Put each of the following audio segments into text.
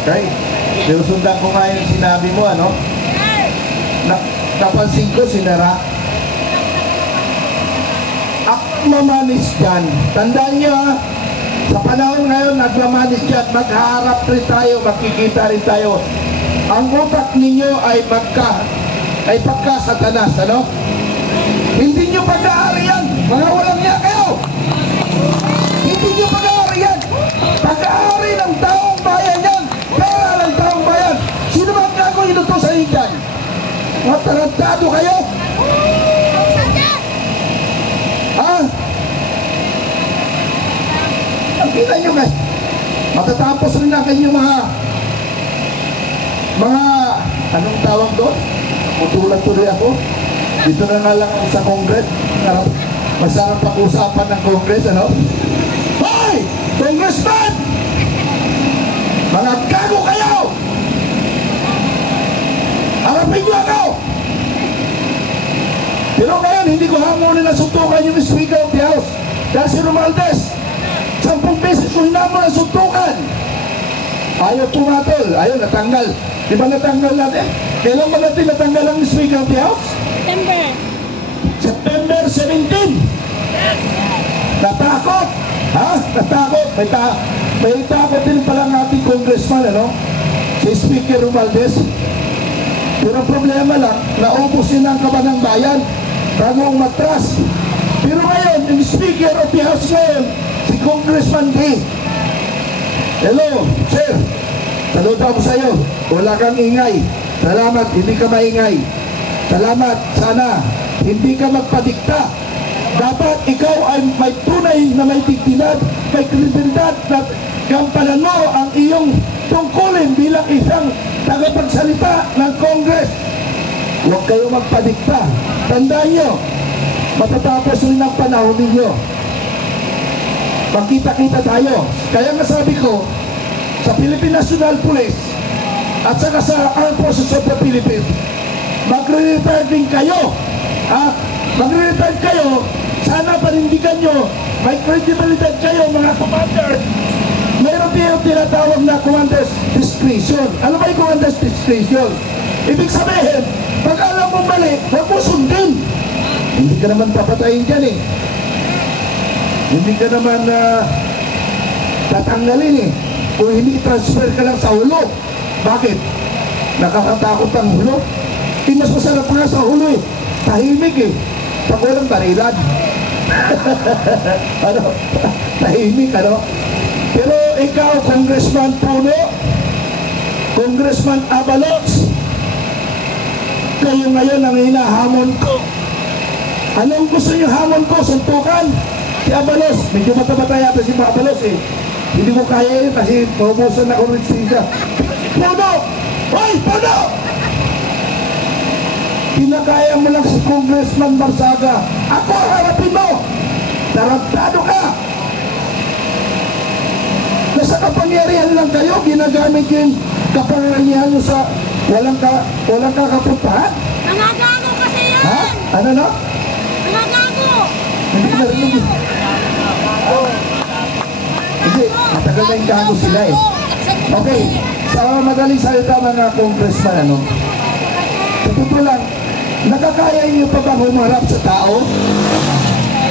Okay. Sinusundan ko nga yung sinabi mo, ano? Napansin ko, sinara. Akmamanis dyan. Tandaan nyo, ha? Sa panahon ngayon, nagmamanis dyan. Magharap rin tayo, makikita rin tayo. Ang utak ninyo ay pagka-satanas, ano? Hindi nyo pag-aari yan. Mga walang niya kayo. Hindi nyo pag-aari yan. Pag-aari ng taong bayan yan. Pera ng taong bayan. Sino ba ang gago inutusan dyan? Mga tarantado kayo. Ha? Ang kita nyo guys. Matatapos rin na kayo mga anong tawag doon? Mutulan tuloy ako. Dito na nga lang sa Congress. Masarap pag-usapan ng Congress, ano? Hoy! Congressman! Mga gago kayo! Harapin nyo ako! Pero ngayon, hindi ko hamunin na suntukan yung Speaker of the House. Dahil si Romualdez, 10 beses ko hinamon na suntukan. Ayaw pumatol, ayaw natanggal. Di ba natanggal natin? Kailan ba natin natanggal ang Speaker of the House? September 17. Natakot. Ha? Natakot. May takot din pala ng ating congressman, ano? Si Speaker Romualdez. Pero ang problema lang, naubos niya ang kaban ng bayan bago umatras. Pero ngayon, yung Speaker of the House ngayon, si Congressman D. Hello, sir. Saludo ako sa iyo. Wala kang ingay. Salamat, hindi ka maingay. Salamat, sana hindi ka magpadikta. Dapat ikaw ay may tunay na may dignidad, may kredibilidad na gampanan mo ang iyong tungkulin bilang isang tagapagsalita ng Congress. Huwag kayo magpadikta. Tandaan nyo, matatapos rin ang panahon ninyo. Magkita-kita tayo. Kaya nga sabi ko, sa Philippine National Police at saka sa Armed Forces of the Philippines, magre-retire din kayo. Ha? Magre-retire kayo, sana panindigan nyo, may credibility kayo mga commander. Mayroon din yung tinatawag na commander's discretion. Ano ba yung commander's discretion? Ibig sabihin, pag alam mong mali, huwag mo sundin. Hindi ka naman papatayin dyan eh. Hindi ka naman tatanggalin eh. Kung hindi transfer ka lang sa ulo. Bakit? Nakakatakot ang ulo. Mas masarap nga sa ulo eh. Tahimik eh. Pag walang barilan. Ano? Tahimik, ano? Pero ikaw, Congressman Puno, Congressman Abalos, kayo ngayon ang hinahamon ko. Anong gusto niyo hamon ko? Suntukan? Si Abalos, medyo mata-mata yata si Abalos eh. Hindi ko kaya yun kasi promotion ako rin siya. Puno! Hoy, Puno! Kinakaya mo lang si Congressman Barsaga. Ako ang harapin mo! Tarantado ka! Nasa kapangyarihan lang kayo, ginagamit yung kapangyarihan nyo sa walang kakapuntahan? Nangagago kasi yan! Ha? Ano no? Nangagago! Hindi ko narinig. Hindi, matagal na yung gago sila eh. Okay, sa madaling salita mga congressman, ano? Sa totoo lang, nakakaya niyo pa bang humarap sa tao?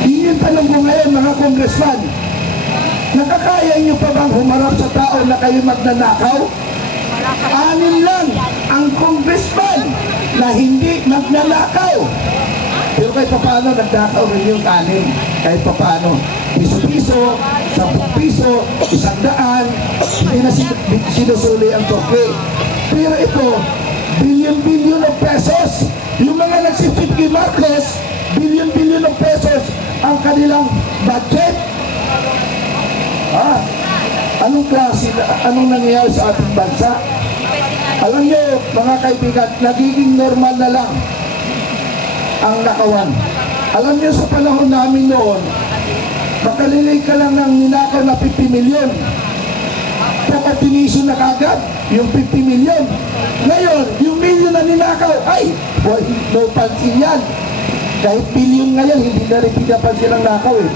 Yun yung tanong ko ngayon mga congressman. Nakakaya niyo pa bang humarap sa tao na kayo magnanakaw? Anin lang ang congressman na hindi magnanakaw. Pero kahit paano nagnakaw rin yung anin. Kahit paano. Piso-piso, 10 piso, 100, hindi na sinusuli ang toke. Pero ito, billion-billion of pesos. Yung mga nagsipit kay Marcos, billion-billion of pesos ang kanilang budget. Anong klase, anong nangyayari sa ating bansa? Alam niyo, mga kaibigan, nagiging normal na lang ang nakawan. Alam niyo, sa panahon namin noon, makalilay ka lang ng ninakaw na 50 milyon. Pagkatinisyo na kagad, yung 50 milyon. Ngayon, yung milyon na ninakaw, ay, boy, no pansin yan. Kahit bilyon ngayon, hindi na rin pinapansin ang nakaw eh.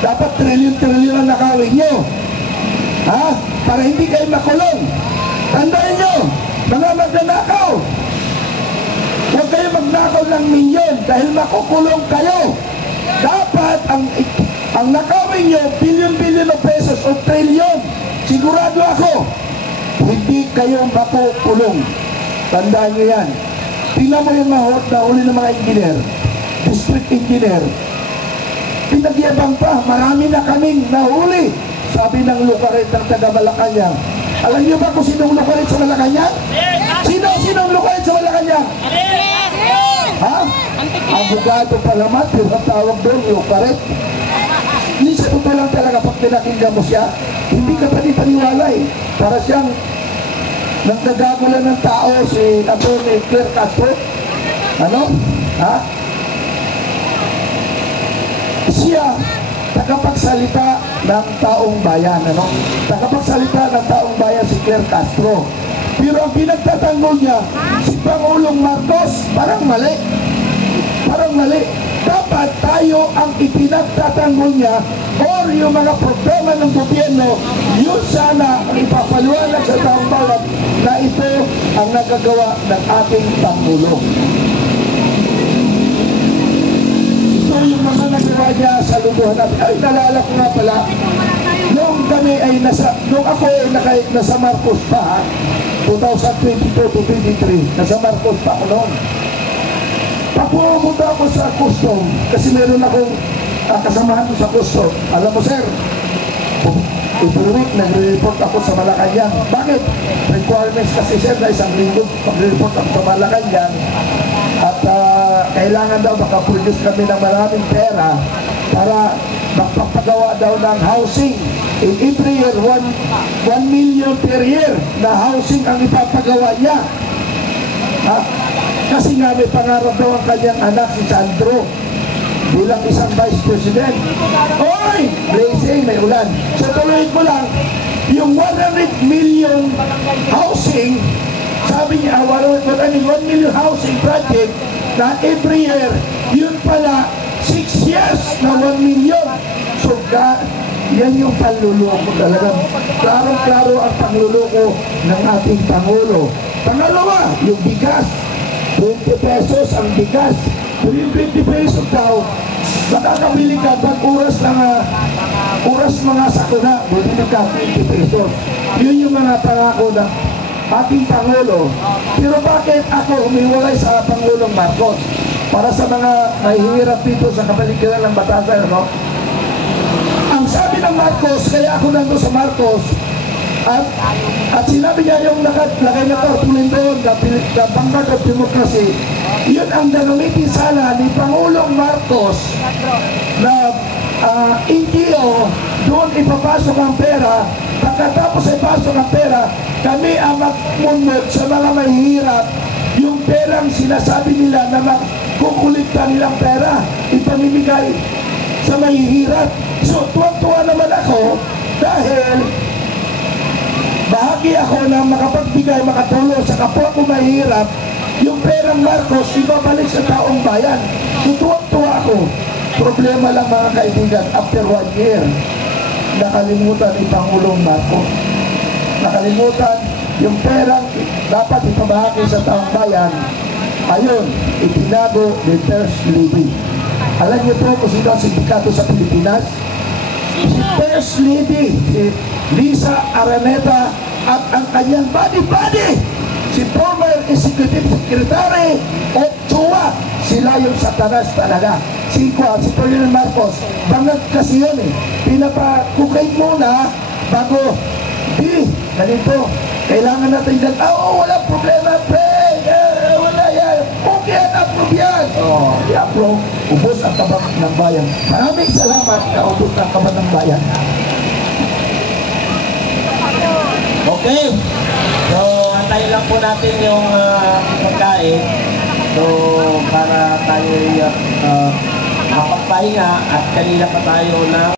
Dapat trilyon ang nakawin nyo. Ha? Para hindi kayo makulong. Tandaan nyo, mga magnanakaw, huwag kayo magnakaw ng milyon dahil makukulong kayo. Dapat ang nakawin nyo, bilyon-bilyon o pesos o trilyon, sigurado ako, hindi kayo makukulong. Tandaan nyo yan. Tingnan mo yung nahuli ng mga engineer, district engineer. Pinagyabang pa, marami na kaming nahuli. Sabi ng lukarit ng taga Malacanang. Alam niyo ba kung sinong lukarit sa Malacanang? Sinong lukarit sa Malacanang? Ha? Abogado pa naman, pero tawag doon, lukarit. Hindi sa totoo lang talaga pag pinakinggan mo siya, hindi ka panipaniwala eh. Para siyang nagdagagulan ng tao si Atty. Claire Castro. Ano? Ha? Siya tagapagsalita ng taong bayan, ano? Tagapagsalita ng taong bayan si Claire Castro. Pero ang pinagtatanggol niya, si Pangulong Marcos, parang mali. Parang mali. Dapat tayo ang ipinagtatanggol niya or yung mga problema ng gobyerno, yun sana ang ipapaliwanag sa taong bayan na ito ang nagagawa ng ating Pangulo. Yung mga nagawa niya sa lubuhan natin. Ay, nalala ko nga pala, nung kami ay nung ako ay nasa Marcos pa, 2022 to 23, nasa Marcos pa ako noon. Papumunta ako sa custom, kasi meron akong kasamahan ko sa custom. Alam mo, sir, ituloy, nagre-report ako sa Malacanang. Bakit? Requirements kasi, sir, na isang linggo mag-report ako sa Malacanang. At kailangan daw makaproduce kami ng maraming pera para magpapagawa daw ng housing. In every year, 1 million per year na housing ang ipapagawa niya. Ha? Kasi nga may pangarap daw ang kanyang anak si Sandro bilang isang vice president. Oy! Blazing, may ulan. So tuloy ko lang, yung 100 million housing, sabi niya, 1 million housing project na every year, yun pala 6 years na 1 million. So yan yung panluloko talaga. Klaro-klaro ang panluloko ng ating Pangulo. Pangalawa, yung bigas. 20 pesos ang bigas. Kung yung 20 pesos daw, makakabili ka pag oras mga sakuna, bumili ka 20 pesos. Yun yung mga pangako ng ating Pangulo. Pero bakit ako humiwalay sa Pangulong Marcos? Para sa mga nahihirap dito sa kapaligiran ng Batasan, no? Ang sabi ng Marcos, kaya ako nandun sa Marcos, at sinabi niya yung nakalagay na tarpulin doon, na bangkag of democracy, yun ang gagamitin sana ni Pangulong Marcos na NGO, doon ipapasok ang pera. Pagkatapos ipasok ang pera, kami ang magmunod sa mga mahihirap. Yung perang sinasabi nila na magkukulikta nilang pera, ipamimigay sa mahihirap. So, tuwang-tuwa naman ako dahil bahagi ako na makapagbigay, makatulong sa kapwa ko mahihirap. Yung perang Marcos, ibabalik sa taong bayan. So, tuwang-tuwa ako. Problema lang mga kaibigan, after 1 year, nakalimutan ni Pangulong Marcos. Nakalimutan yung perang dapat ipabahagi sa taong bayan. Ayun, itinago ni First Lady. Alam niyo po kung sino ang sindikato sa Pilipinas? Si First Lady, si Lisa Araneta at ang kanyang buddy-buddy, si former Executive Secretary o Chua. Sila yung satanas talaga. Si Ferdinand Marcos, bangag kasi yun eh. Pinapakukay muna bago, ganito, kailangan natin dyan, wala problema, pre, wala yan, okay, na-approve yan. I-approve, ubos ang kabang ng bayan. Maraming salamat na ubos ang kabang ng bayan. Okay, so antayin lang po natin yung pagkain. So para tayo makapagpahinga at kanina pa tayo na